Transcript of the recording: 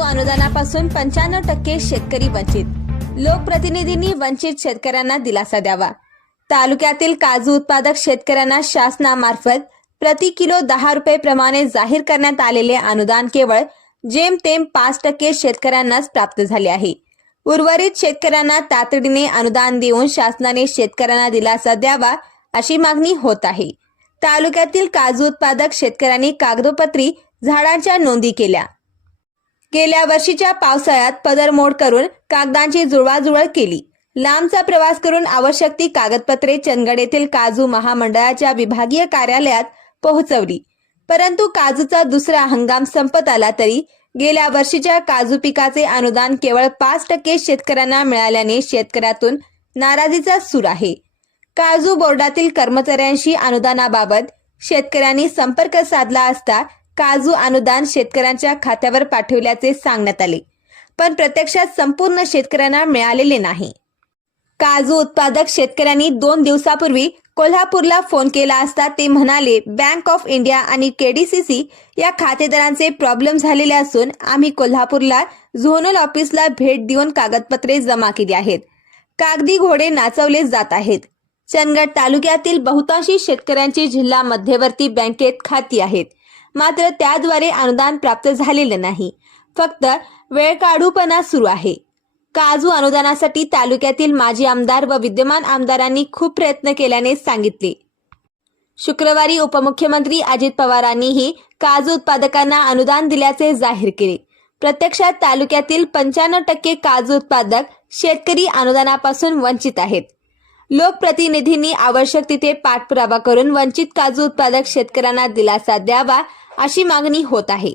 अनुदानापासून पंच्याण्णव टक्के शेतकरी वंचित. लोकप्रतिनिधींनी वंचित शेतकऱ्यांना दिलासा द्यावा. तालुक्यातील काजू उत्पादक शेतकऱ्यांना शासनामार्फत प्रति किलो दहा रुपये प्रमाणे जाहीर करण्यात आलेले अनुदान केवळ जेमतेम पाच टक्के शेतकऱ्यांनाच प्राप्त झाले आहे. उर्वरित शेतकऱ्यांना तातडीने अनुदान देऊन शासनाने शेतकऱ्यांना दिलासा द्यावा अशी मागणी होत आहे. तालुक्यातील काजू उत्पादक शेतकऱ्यांनी कागदोपत्री झाडांच्या नोंदी केल्या. गेल्या वर्षीच्या पावसाळ्यात पदरमोड करून कागदांची जुळवाजुळव केली. लांबचा प्रवास करून आवश्यक ती कागदपत्रे चंदगड येथील काजू महामंडळाच्या विभागीय कार्यालयात पोहोचवली. परंतु काजूचा दुसरा हंगाम संपत आला तरी गेल्या वर्षीच्या काजू पिकाचे अनुदान केवळ पाच टक्के शेतकऱ्यांना मिळाल्याने शेतकऱ्यातून नाराजीचा सूर आहे. काजू बोर्डातील कर्मचाऱ्यांशी अनुदानाबाबत शेतकऱ्यांनी संपर्क साधला असता काजू अनुदान शेतकऱ्यांच्या खात्यावर पाठवल्याचे सांगण्यात आले. पण प्रत्यक्षात संपूर्ण शेतकऱ्यांना मिळालेले नाही. काजू उत्पादक शेतकऱ्यांनी दोन दिवसापूर्वी कोल्हापूरला फोन केला असता ते म्हणाले बँक ऑफ इंडिया आणि केडीसीसी या खातेदारांचे प्रॉब्लेम झालेले असून आम्ही कोल्हापूरला झोनल ऑफिसला भेट देऊन कागदपत्रे जमा केली आहेत. कागदी घोडे नाचवले जात आहेत. चंदगड तालुक्यातील बहुतांशी शेतकऱ्यांची जिल्हा मध्यवर्ती बँकेत खाती आहेत. मात्र त्याद्वारे अनुदान प्राप्त झालेलं नाही. फक्त वेळ काढूपणा सुरू आहे. काजू अनुदानासाठी तालुक्यातील माजी आमदार व विद्यमान आमदारांनी खूप प्रयत्न केल्याने सांगितले. शुक्रवारी उपमुख्यमंत्री अजित पवारांनीही काजू उत्पादकांना अनुदान दिल्याचे जाहीर केले. प्रत्यक्षात तालुक्यातील पंच्याण्णव टक्के काजू उत्पादक शेतकरी अनुदानापासून वंचित आहेत. लोकप्रतिनिधींनी आवश्यक तिथे पाठपुरावा करून वंचित काजू उत्पादक शेतकऱ्यांना दिलासा द्यावा अशी मागणी होत आहे.